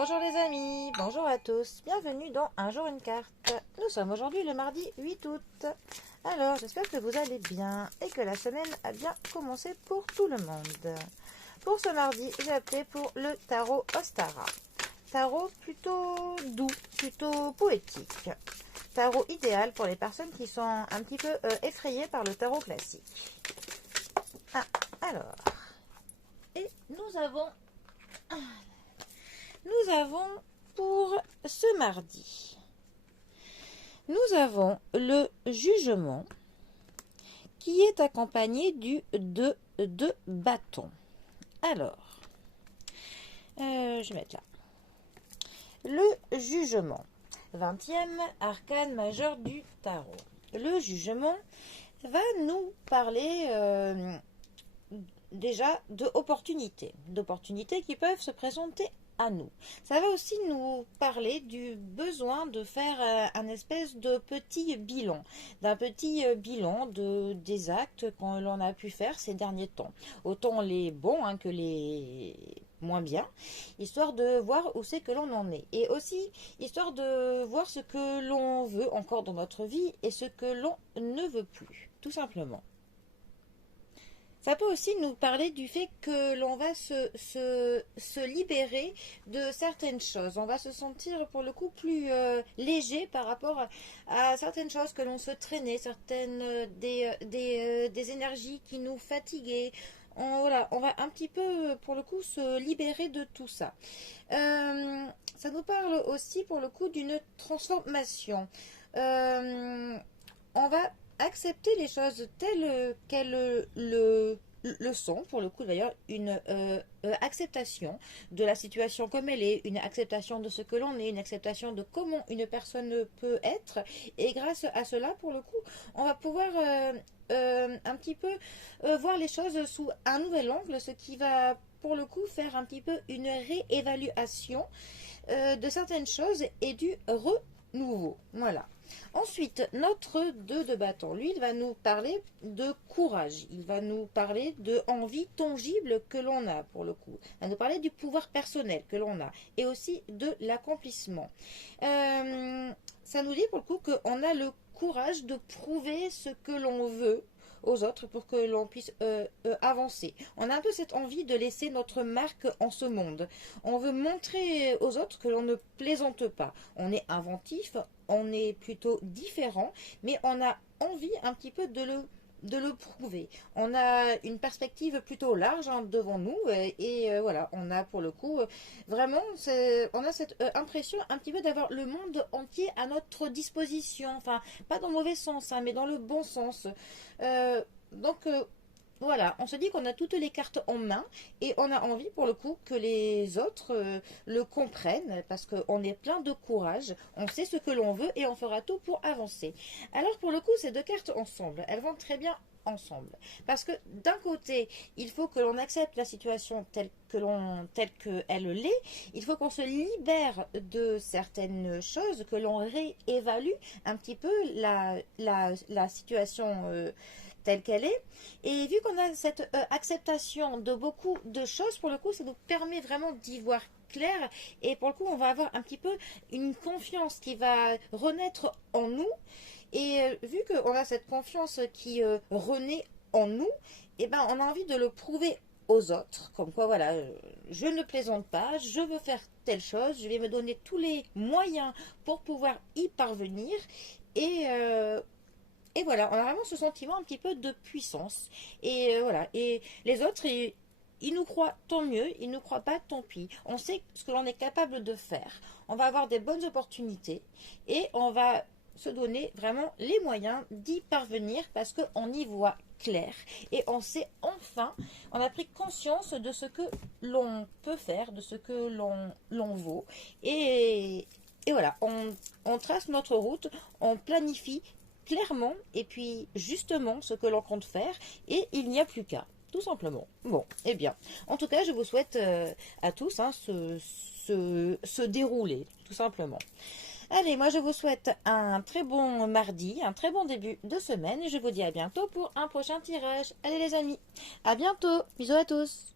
Bonjour les amis, bonjour à tous, bienvenue dans Un jour une carte. Nous sommes aujourd'hui le mardi 8 août. Alors j'espère que vous allez bien et que la semaine a bien commencé pour tout le monde. Pour ce mardi, j'ai opté pour le tarot Ostara. Tarot plutôt doux, plutôt poétique. Tarot idéal pour les personnes qui sont un petit peu effrayées par le tarot classique. Ah, alors, et nous avons pour ce mardi, nous avons le jugement qui est accompagné du 2 de bâton. Alors, je vais mettre là. Le jugement, 20e arcane majeur du tarot. Le jugement va nous parler déjà d'opportunités qui peuvent se présenter à nous. Ça va aussi nous parler du besoin de faire un espèce de petit bilan, des actes que l'on a pu faire ces derniers temps, autant les bons que les moins bien, histoire de voir où c'est que l'on en est, et aussi histoire de voir ce que l'on veut encore dans notre vie et ce que l'on ne veut plus, tout simplement. Ça peut aussi nous parler du fait que l'on va se libérer de certaines choses. On va se sentir pour le coup plus léger par rapport à certaines choses que l'on se traînait, certaines des énergies qui nous fatiguaient. Voilà, on va un petit peu pour le coup se libérer de tout ça. Ça nous parle aussi pour le coup d'une transformation. On va accepter les choses telles qu'elles le sont, pour le coup d'ailleurs, une acceptation de la situation comme elle est, une acceptation de ce que l'on est, une acceptation de comment une personne peut être, et grâce à cela, pour le coup, on va pouvoir un petit peu voir les choses sous un nouvel angle, ce qui va pour le coup faire un petit peu une réévaluation de certaines choses et du renouveau. Voilà. Ensuite, notre 2 de bâton, lui, il va nous parler de courage. Il va nous parler de envie tangible que l'on a, pour le coup. Il va nous parler du pouvoir personnel que l'on a et aussi de l'accomplissement. Ça nous dit, pour le coup, qu'on a le courage de prouver ce que l'on veut aux autres pour que l'on puisse avancer. On a un peu cette envie de laisser notre marque en ce monde. On veut montrer aux autres que l'on ne plaisante pas. On est inventif, on est plutôt différent, mais on a envie un petit peu de le prouver. On a une perspective plutôt large devant nous et voilà, on a pour le coup vraiment, on a cette impression un petit peu d'avoir le monde entier à notre disposition, enfin pas dans le mauvais sens, mais dans le bon sens. Donc voilà, on se dit qu'on a toutes les cartes en main et on a envie pour le coup que les autres le comprennent parce qu'on est plein de courage, on sait ce que l'on veut et on fera tout pour avancer. Alors pour le coup, ces deux cartes ensemble, elles vont très bien ensemble. Parce que d'un côté, il faut que l'on accepte la situation telle qu'elle l'est, il faut qu'on se libère de certaines choses, que l'on réévalue un petit peu la situation telle qu'elle est. Et vu qu'on a cette acceptation de beaucoup de choses, pour le coup, ça nous permet vraiment d'y voir clair. Et pour le coup, on va avoir un petit peu une confiance qui va renaître en nous. Et vu qu'on a cette confiance qui renaît en nous, et ben, on a envie de le prouver aux autres, comme quoi voilà, je ne plaisante pas, je veux faire telle chose, je vais me donner tous les moyens pour pouvoir y parvenir. Et voilà, on a vraiment ce sentiment un petit peu de puissance. Et voilà, et les autres, ils nous croient, tant mieux, ils ne nous croient pas, tant pis. On sait ce que l'on est capable de faire. On va avoir des bonnes opportunités et on va se donner vraiment les moyens d'y parvenir parce qu'on y voit clair et on sait enfin, on a pris conscience de ce que l'on peut faire, de ce que l'on vaut. Et voilà, on trace notre route, on planifie clairement et puis justement ce que l'on compte faire et il n'y a plus qu'à, tout simplement. Bon, eh bien, en tout cas, je vous souhaite à tous se dérouler, tout simplement. Allez, moi je vous souhaite un très bon mardi, un très bon début de semaine et je vous dis à bientôt pour un prochain tirage. Allez les amis, à bientôt, bisous à tous.